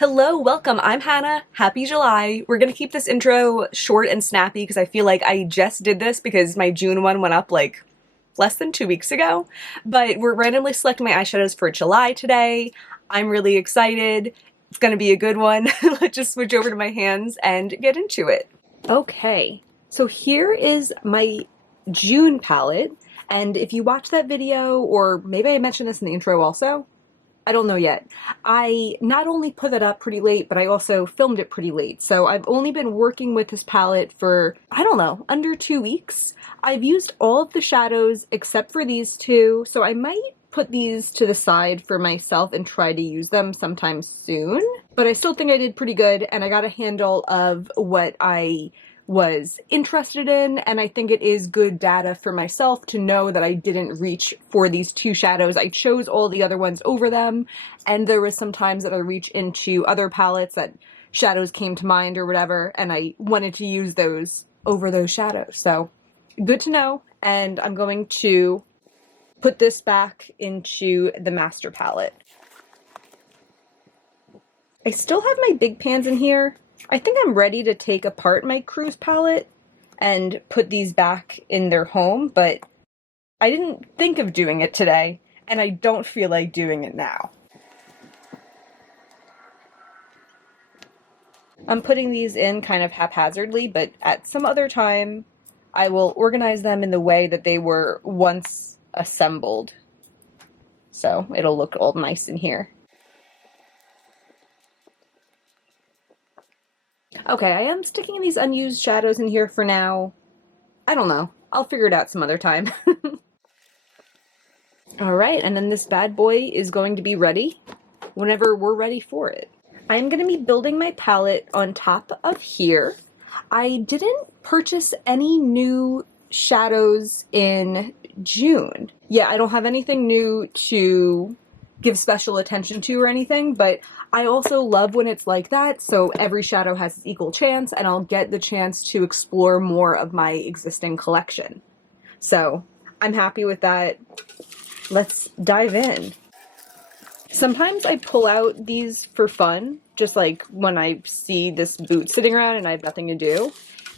Hello, welcome. I'm Hannah. Happy July. We're gonna keep this intro short and snappy because I feel like I just did this because my June one went up like less than 2 weeks ago. But we're randomly selecting my eyeshadows for July today. I'm really excited. It's gonna be a good one. Let's just switch over to my hands and get into it. Okay, so here is my June palette. And if you watch that video, or maybe I mentioned this in the intro also, I don't know yet. I not only put it up pretty late, but I also filmed it pretty late. So I've only been working with this palette for, I don't know, under 2 weeks. I've used all of the shadows except for these two, so I might put these to the side for myself and try to use them sometime soon. But I still think I did pretty good, and I got a handle of what I was interested in, and I think it is good data for myself to know that I didn't reach for these two shadows. I chose all the other ones over them, and there was some times that I reached into other palettes that shadows came to mind or whatever, and I wanted to use those over those shadows. So good to know, and I'm going to put this back into the master palette. I still have my big pans in here. I think I'm ready to take apart my cruise palette and put these back in their home, but I didn't think of doing it today, and I don't feel like doing it now. I'm putting these in kind of haphazardly, but at some other time, I will organize them in the way that they were once assembled. So it'll look all nice in here. Okay, I am sticking these unused shadows in here for now. I don't know. I'll figure it out some other time. Alright, and then this bad boy is going to be ready whenever we're ready for it. I'm going to be building my palette on top of here. I didn't purchase any new shadows in June. Yeah, I don't have anything new to give special attention to or anything, but I also love when it's like that, so every shadow has its equal chance, and I'll get the chance to explore more of my existing collection. So I'm happy with that. Let's dive in. Sometimes I pull out these for fun, just like when I see this boot sitting around and I have nothing to do.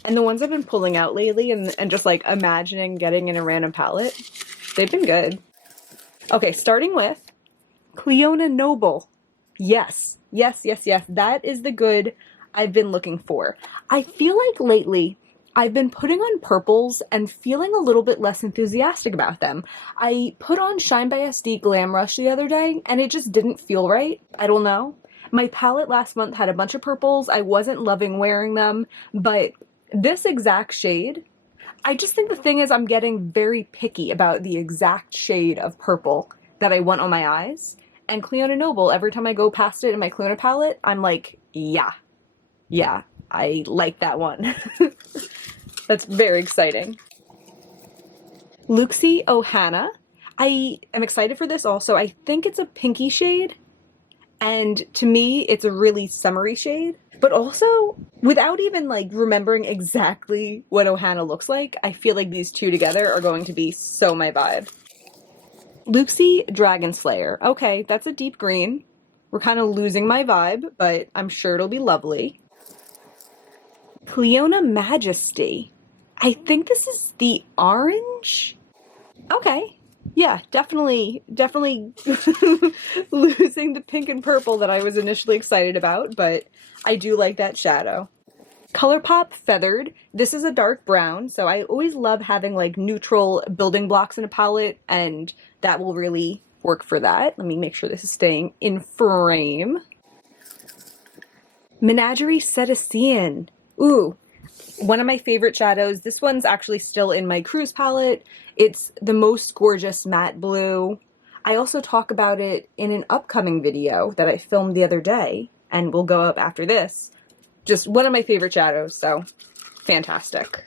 And the ones I've been pulling out lately and just like imagining getting in a random palette, they've been good. Okay, starting with Cleona Noble. Yes, yes, yes, yes. That is the good I've been looking for. I feel like lately I've been putting on purples and feeling a little bit less enthusiastic about them. I put on Shine by SD Glam Rush the other day and it just didn't feel right. I don't know. My palette last month had a bunch of purples. I wasn't loving wearing them, but this exact shade, I just think the thing is I'm getting very picky about the exact shade of purple that I want on my eyes. And Cleona Noble, every time I go past it in my Cleona palette, I'm like, yeah, I like that one. That's very exciting. Luxie Ohana. I am excited for this also. I think it's a pinky shade, and to me, it's a really summery shade. But also, without even like remembering exactly what Ohana looks like, I feel like these two together are going to be so my vibe. Luxie Dragon Slayer. Okay, that's a deep green. We're kind of losing my vibe, but I'm sure it'll be lovely. Cleona Majesty. I think this is the orange? Okay. Yeah, definitely losing the pink and purple that I was initially excited about, but I do like that shadow. ColourPop Feathered. This is a dark brown, so I always love having like neutral building blocks in a palette, and that will really work for that. Let me make sure this is staying in frame. Menagerie Cetacean. Ooh, one of my favorite shadows. This one's actually still in my cruise palette. It's the most gorgeous matte blue. I also talk about it in an upcoming video that I filmed the other day, and will go up after this. Just one of my favorite shadows, so fantastic.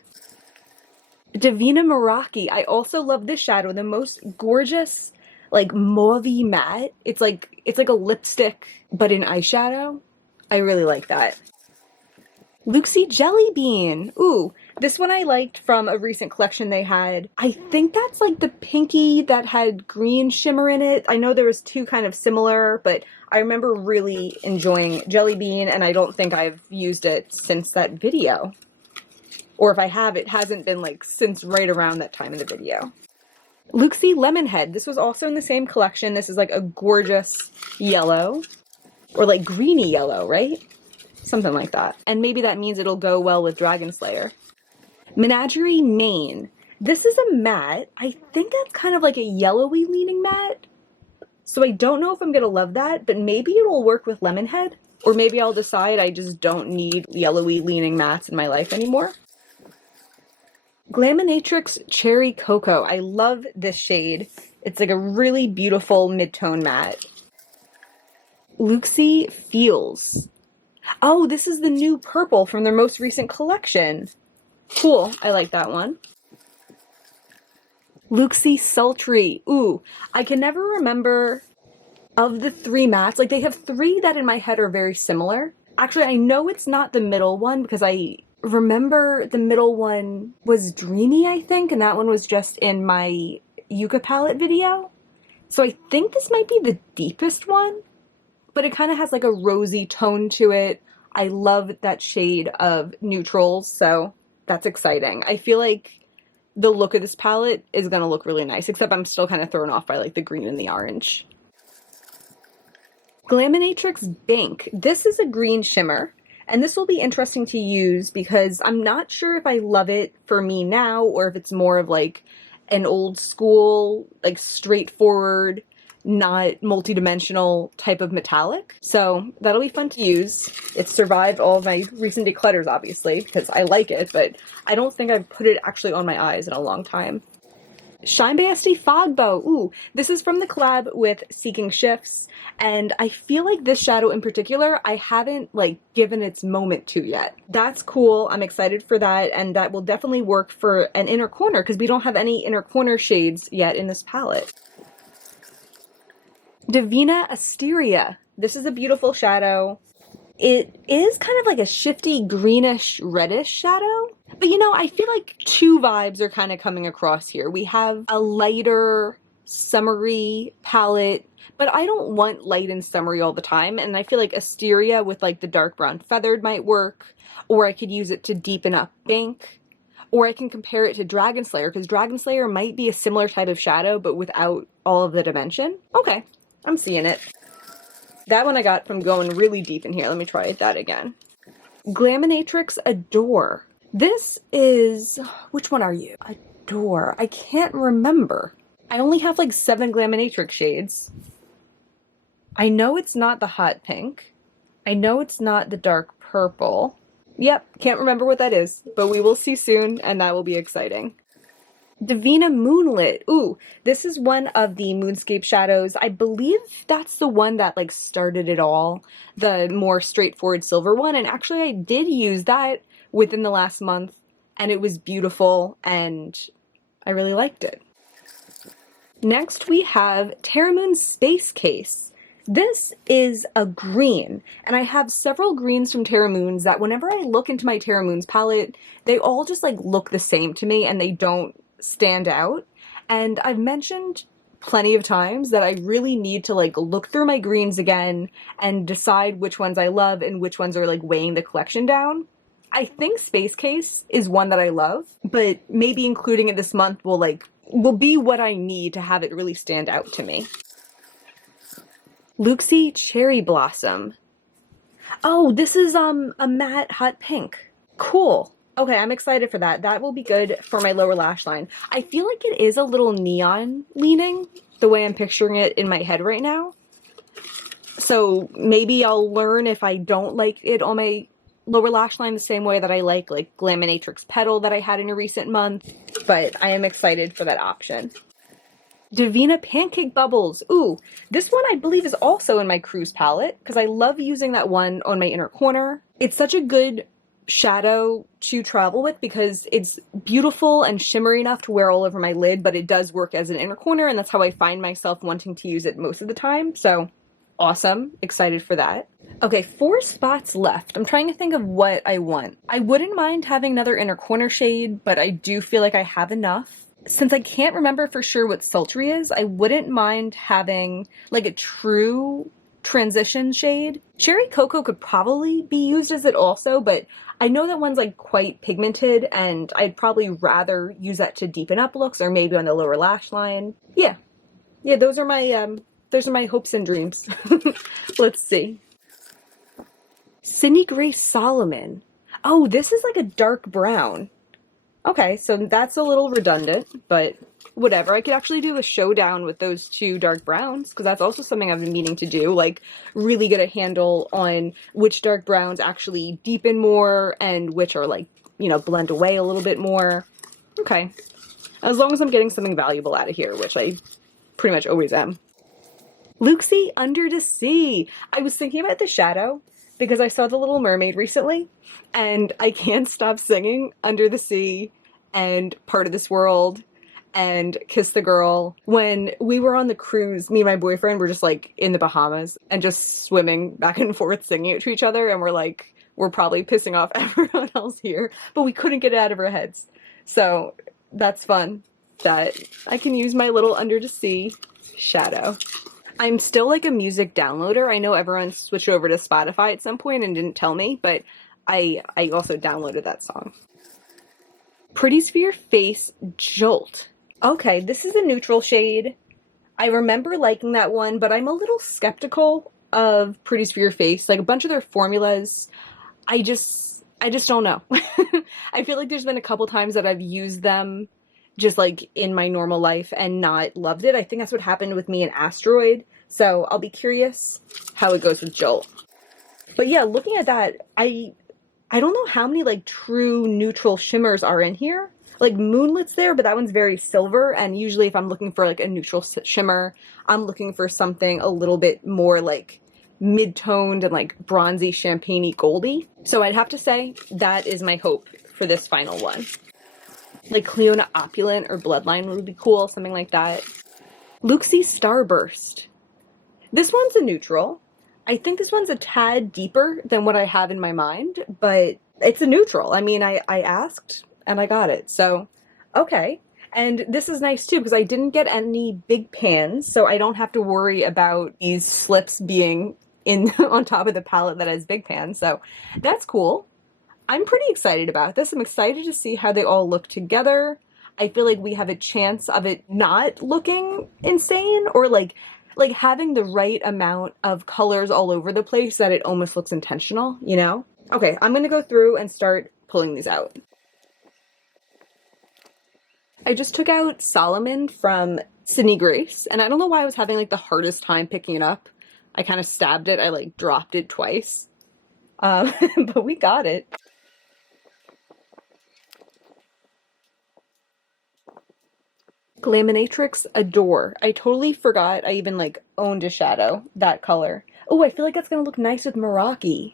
Divina Meraki. I also love this shadow. The most gorgeous, like mauvey matte. It's like a lipstick, but in eyeshadow. I really like that. Luxie Jelly Bean. Ooh, This one I liked from a recent collection they had. I think that's like the pinky that had green shimmer in it. I know there was two kind of similar, but I remember really enjoying Jelly Bean, and I don't think I've used it since that video. Or if I have, it hasn't been like since right around that time in the video. Luxie Lemonhead. This was also in the same collection. This is like a gorgeous yellow, or like greeny yellow, right? Something like that. And maybe that means it'll go well with Dragon Slayer. Menagerie Mane. This is a matte. I think that's kind of like a yellowy leaning matte. So I don't know if I'm gonna love that, but maybe it'll work with Lemonhead. Or maybe I'll decide I just don't need yellowy leaning mattes in my life anymore. Glaminatrix Cherry Cocoa. I love this shade. It's like a really beautiful mid-tone matte. Luxie Feels. Oh, this is the new purple from their most recent collection. Cool, I like that one. Luxie Sultry. Ooh, I can never remember of the three mattes. Like, they have three that in my head are very similar. Actually, I know it's not the middle one because I remember the middle one was Dreamy, I think, and that one was just in my Yucca palette video. So I think this might be the deepest one, but it kind of has like a rosy tone to it. I love that shade of neutrals, so that's exciting. I feel like the look of this palette is going to look really nice, except I'm still kind of thrown off by like the green and the orange. Glaminatrix Bank. This is a green shimmer, and this will be interesting to use because I'm not sure if I love it for me now or if it's more of like an old school, like straightforward, not multi-dimensional type of metallic. So that'll be fun to use. It's survived all of my recent declutters, obviously, because I like it, but I don't think I've put it actually on my eyes in a long time. Shine by SD Fogbow. Ooh, this is from the collab with Seeking Shifts, and I feel like this shadow in particular, I haven't like given its moment to yet. That's cool. I'm excited for that, and that will definitely work for an inner corner because we don't have any inner corner shades yet in this palette. Divina Asteria. This is a beautiful shadow. It is kind of like a shifty greenish reddish shadow. But you know, I feel like two vibes are kind of coming across here. We have a lighter, summery palette, but I don't want light and summery all the time. And I feel like Asteria with like the dark brown feathered might work. Or I could use it to deepen up Bank. Or I can compare it to Dragon Slayer, because Dragon Slayer might be a similar type of shadow, but without all of the dimension. Okay, I'm seeing it. That one I got from going really deep in here. Let me try that again. Glaminatrix Adore. This is... which one are you? Adore. I can't remember. I only have like 7 Glaminatrix shades. I know it's not the hot pink. I know it's not the dark purple. Yep, can't remember what that is, but we will see soon, and that will be exciting. Divina Moonlit. Ooh, this is one of the Moonscape shadows. I believe that's the one that like started it all, the more straightforward silver one. And actually I did use that within the last month, and it was beautiful, and I really liked it. Next we have Terramoon Space Case. This is a green, and I have several greens from Terramoons that whenever I look into my Terramoons palette, they all just like look the same to me and they don't stand out. And I've mentioned plenty of times that I really need to like look through my greens again and decide which ones I love and which ones are like weighing the collection down. I think Space Case is one that I love, but maybe including it this month will be what I need to have it really stand out to me. Luxie Cherry Blossom. Oh, this is a matte hot pink. Cool. Okay, I'm excited for that. That will be good for my lower lash line. I feel like it is a little neon leaning, the way I'm picturing it in my head right now. So maybe I'll learn if I don't like it on my lower lash line the same way that I like Glaminatrix Petal that I had in a recent month. But I am excited for that option. Divina Pancake Bubbles. Ooh, this one I believe is also in my Cruise palette because I love using that one on my inner corner. It's such a good shadow to travel with because it's beautiful and shimmery enough to wear all over my lid, but it does work as an inner corner, and that's how I find myself wanting to use it most of the time. So Awesome. Excited for that. Okay, 4 spots left. I'm trying to think of what I want. I wouldn't mind having another inner corner shade, but I do feel like I have enough. Since I can't remember for sure what sultry is, I wouldn't mind having like a true transition shade. Cherry Cocoa could probably be used as it also, but I know that one's like quite pigmented and I'd probably rather use that to deepen up looks or maybe on the lower lash line. Yeah. Yeah, those are my hopes and dreams. Let's see. Cindy Grace Solomon. Oh, this is like a dark brown. Okay, so that's a little redundant, but whatever. I could actually do a showdown with those two dark browns because that's also something I've been meaning to do. Like, really get a handle on which dark browns actually deepen more and which are like, blend away a little bit more. Okay. As long as I'm getting something valuable out of here, which I pretty much always am. Luxie Under the Sea. I was thinking about the shadow because I saw The Little Mermaid recently, and I can't stop singing Under the Sea and Part of This World and Kiss the Girl. When we were on the cruise, me and my boyfriend were just like in the Bahamas and just swimming back and forth singing it to each other, and we're like, we're probably pissing off everyone else here, but we couldn't get it out of our heads. So that's fun that I can use my little Under the Sea shadow. I'm still like a music downloader. I know everyone switched over to Spotify at some point and didn't tell me, but I also downloaded that song. Pretty's for Your Face Jolt. Okay, this is a neutral shade. I remember liking that one, but I'm a little skeptical of Pretty's for Your Face. Like a bunch of their formulas, I just don't know. I feel like there's been a couple times that I've used them just like in my normal life and not loved it. I think that's what happened with me in Asteroid. So I'll be curious how it goes with Jolt. But yeah, looking at that, I don't know how many like true neutral shimmers are in here. Like Moonlit's there, but that one's very silver. And usually if I'm looking for like a neutral shimmer, I'm looking for something a little bit more like mid-toned and like bronzy, champagne-y, goldy. So I'd have to say that is my hope for this final one. Like Cleona Opulent or Bloodline would be cool, something like that. Luxie Starburst. This one's a neutral. I think this one's a tad deeper than what I have in my mind, but it's a neutral. I mean, I asked and I got it. So, okay. And this is nice too because I didn't get any big pans, so I don't have to worry about these slips being in on top of the palette that has big pans. So that's cool. I'm pretty excited about this. I'm excited to see how they all look together. I feel like we have a chance of it not looking insane or like having the right amount of colors all over the place that it almost looks intentional, you know? Okay, I'm gonna go through and start pulling these out. I just took out Solomon from Sydney Grace, and I don't know why I was having like the hardest time picking it up. I kind of stabbed it, I like dropped it twice. But we got it. Glaminatrix Adore. I totally forgot I even like owned a shadow that color. Oh, I feel like that's gonna look nice with Meraki.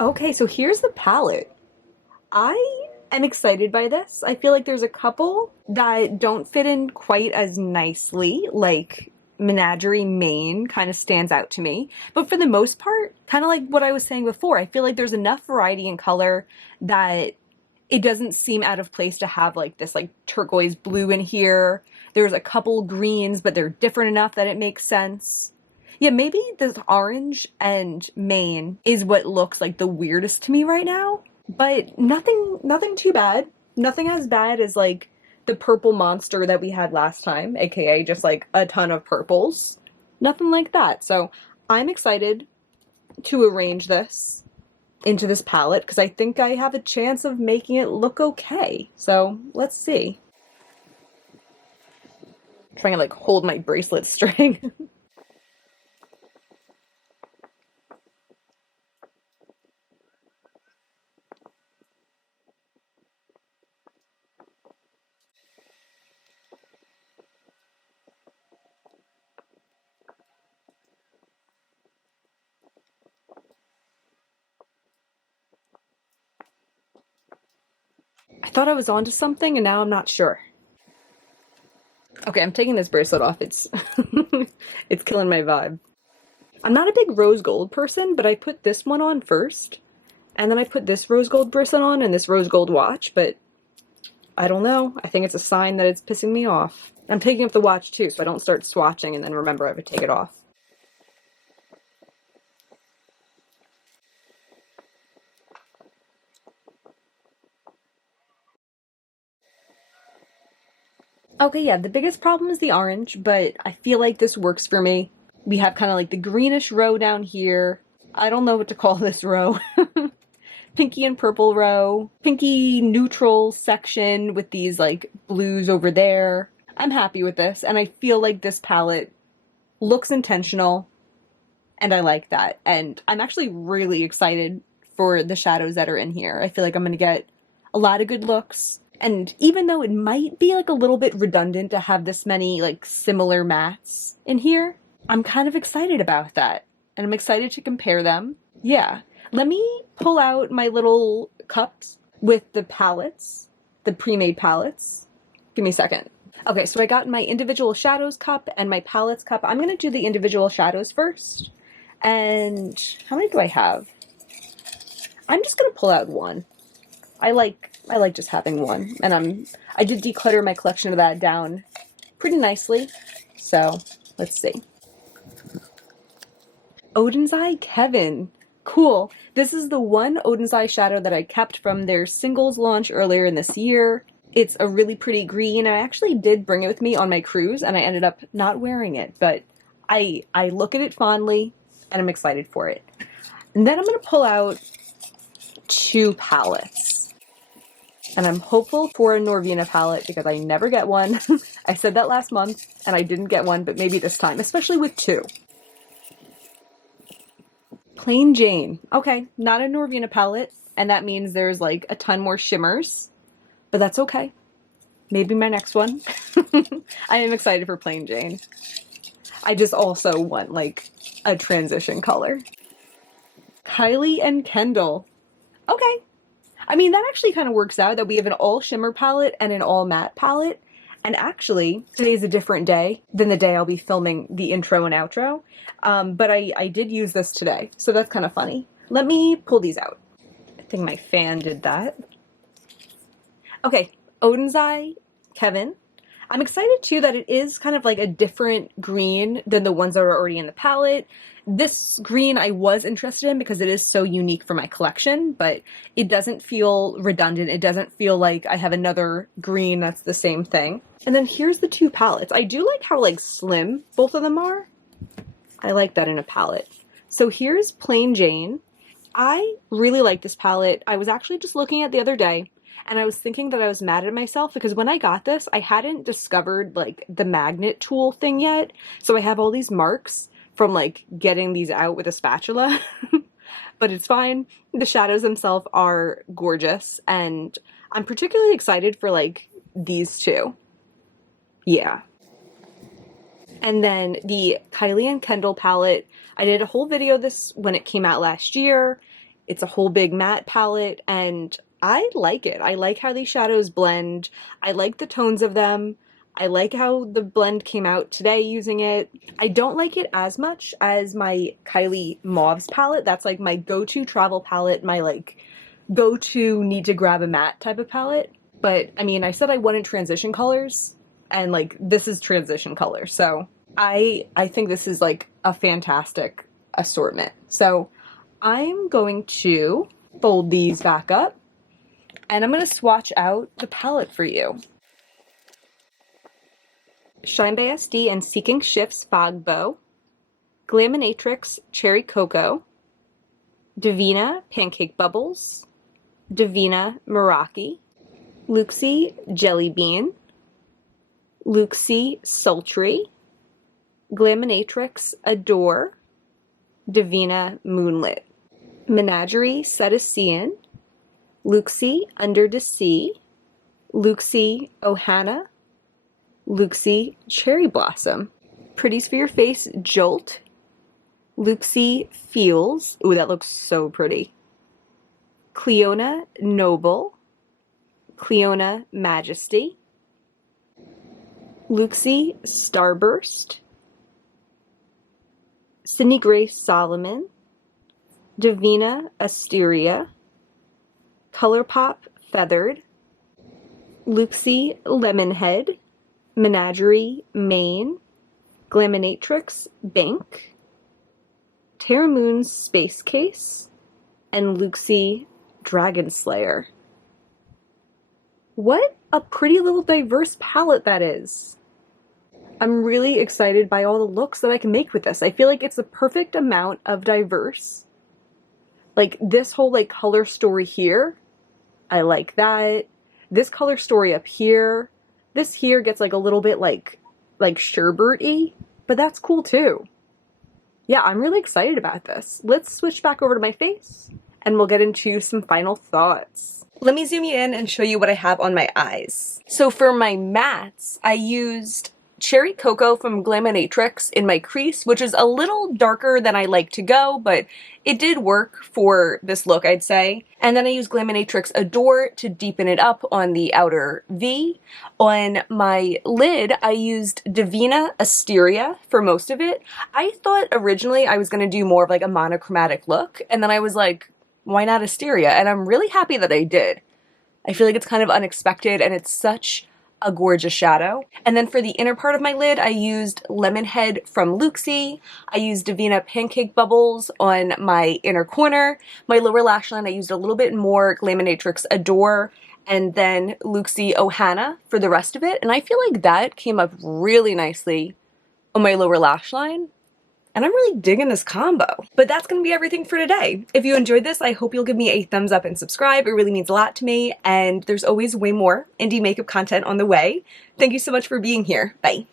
Okay, so here's the palette. I am excited by this. I feel like there's a couple that don't fit in quite as nicely, like Menagerie Maine kind of stands out to me. But for the most part, kind of like what I was saying before, I feel like there's enough variety in color that it doesn't seem out of place to have like this like turquoise blue in here. There's a couple greens, but they're different enough that it makes sense. Yeah, maybe this orange and Maine is what looks like the weirdest to me right now, but nothing too bad. Nothing as bad as like the purple monster that we had last time, aka just like a ton of purples. Nothing like that. So I'm excited to arrange this into this palette because I think I have a chance of making it look okay. So let's see. I'm trying to like hold my bracelet string. thought I was onto something and now I'm not sure. Okay, I'm taking this bracelet off. It's it's killing my vibe. I'm not a big rose gold person, but I put this one on first, and then I put this rose gold bracelet on and this rose gold watch, but I don't know. I think it's a sign that it's pissing me off. I'm taking up the watch too, so I don't start swatching and then remember I would take it off. Okay, yeah, the biggest problem is the orange, but I feel like this works for me. We have kind of like the greenish row down here. I don't know what to call this row. Pinky and purple row. Pinky neutral section with these like blues over there. I'm happy with this, and I feel like this palette looks intentional, and I like that. And I'm actually really excited for the shadows that are in here. I feel like I'm going to get a lot of good looks. And even though it might be like a little bit redundant to have this many like similar mattes in here, I'm kind of excited about that. And I'm excited to compare them. Yeah. Let me pull out my little cups with the palettes, the pre-made palettes. Give me a second. Okay, so I got my individual shadows cup and my palettes cup. I'm going to do the individual shadows first. And how many do I have? I'm just going to pull out one. I like just having one, and I did declutter my collection of that down pretty nicely. So let's see. Odin's Eye Kevin. Cool. This is the one Odin's Eye shadow that I kept from their singles launch earlier in this year. It's a really pretty green. I actually did bring it with me on my cruise, and I ended up not wearing it, but I look at it fondly, and I'm excited for it. And then I'm going to pull out two palettes. And I'm hopeful for a Norvina palette because I never get one. I said that last month and I didn't get one, but maybe this time, especially with two. Plain Jane. Okay, not a Norvina palette, and that means there's like a ton more shimmers, but that's okay. Maybe my next one. I am excited for Plain Jane. I just also want like a transition color. Kylie and Kendall. Okay. I mean, that actually kind of works out that we have an all shimmer palette and an all matte palette. And actually, today's a different day than the day I'll be filming the intro and outro. But I did use this today, so that's kind of funny. Let me pull these out. I think my fan did that. Okay, Odin's Eye, Kevin. I'm excited too that it is kind of like a different green than the ones that are already in the palette. This green I was interested in because it is so unique for my collection, but it doesn't feel redundant. It doesn't feel like I have another green that's the same thing. And then here's the two palettes. I do like how like slim both of them are. I like that in a palette. So here's Plain Jane. I really like this palette. I was actually just looking at it the other day, and I was thinking that I was mad at myself because when I got this, I hadn't discovered like the magnet tool thing yet. So I have all these marks from like getting these out with a spatula, but it's fine. The shadows themselves are gorgeous, and I'm particularly excited for like these two. Yeah. And then the Kylie and Kendall palette, I did a whole video this when it came out last year. It's a whole big matte palette, and I like it. I like how these shadows blend. I like the tones of them. I like how the blend came out today using it. I don't like it as much as my Kylie Mauves palette. That's like my go-to travel palette, my like go-to need to grab a matte type of palette. But I mean, I said I wanted transition colors, and like this is transition color. So I think this is like a fantastic assortment. So I'm going to fold these back up, and I'm going to swatch out the palette for you. Shine by SD and Seeking Shifts Fog Bow, Glaminatrix Cherry Cocoa, Divina Pancake Bubbles, Divina Meraki, Luxie Jelly Bean, Luxie Sultry, Glaminatrix Adore, Divina Moonlit, Menagerie Cetacean, Luxie Under the Sea, Luxie Ohana, Luxie Cherry Blossom, Pretties for Your Face Jolt, Luxie Feels, ooh, that looks so pretty, Cleona Noble, Cleona Majesty, Luxie Starburst, Sydney Grace Solomon, Divina Asteria, ColourPop Feathered, Luxie Lemonhead, Menagerie Maine, Glaminatrix Bank, Terra Moon's Space Case, and Luxie Dragon Slayer. What a pretty little diverse palette that is. I'm really excited by all the looks that I can make with this. I feel like it's the perfect amount of diverse. Like this whole like color story here, I like that. This color story up here, this here gets like a little bit like sherbet-y, but that's cool too. Yeah, I'm really excited about this. Let's switch back over to my face and we'll get into some final thoughts. Let me zoom you in and show you what I have on my eyes. So for my mattes, I used Cherry Cocoa from Glaminatrix in my crease, which is a little darker than I like to go, but it did work for this look, I'd say. And then I used Glaminatrix Adore to deepen it up on the outer V. On my lid, I used Divina Asteria for most of it. I thought originally I was going to do more of like a monochromatic look, and then I was like, why not Asteria? And I'm really happy that I did. I feel like it's kind of unexpected, and it's such a gorgeous shadow. And then for the inner part of my lid, I used Lemonhead from Luxie. I used Divina Pancake Bubbles on my inner corner. My lower lash line, I used a little bit more Glaminatrix Adore, and then Luxie Ohana for the rest of it. And I feel like that came up really nicely on my lower lash line. And I'm really digging this combo. But that's going to be everything for today. If you enjoyed this, I hope you'll give me a thumbs up and subscribe. It really means a lot to me. And there's always way more indie makeup content on the way. Thank you so much for being here. Bye.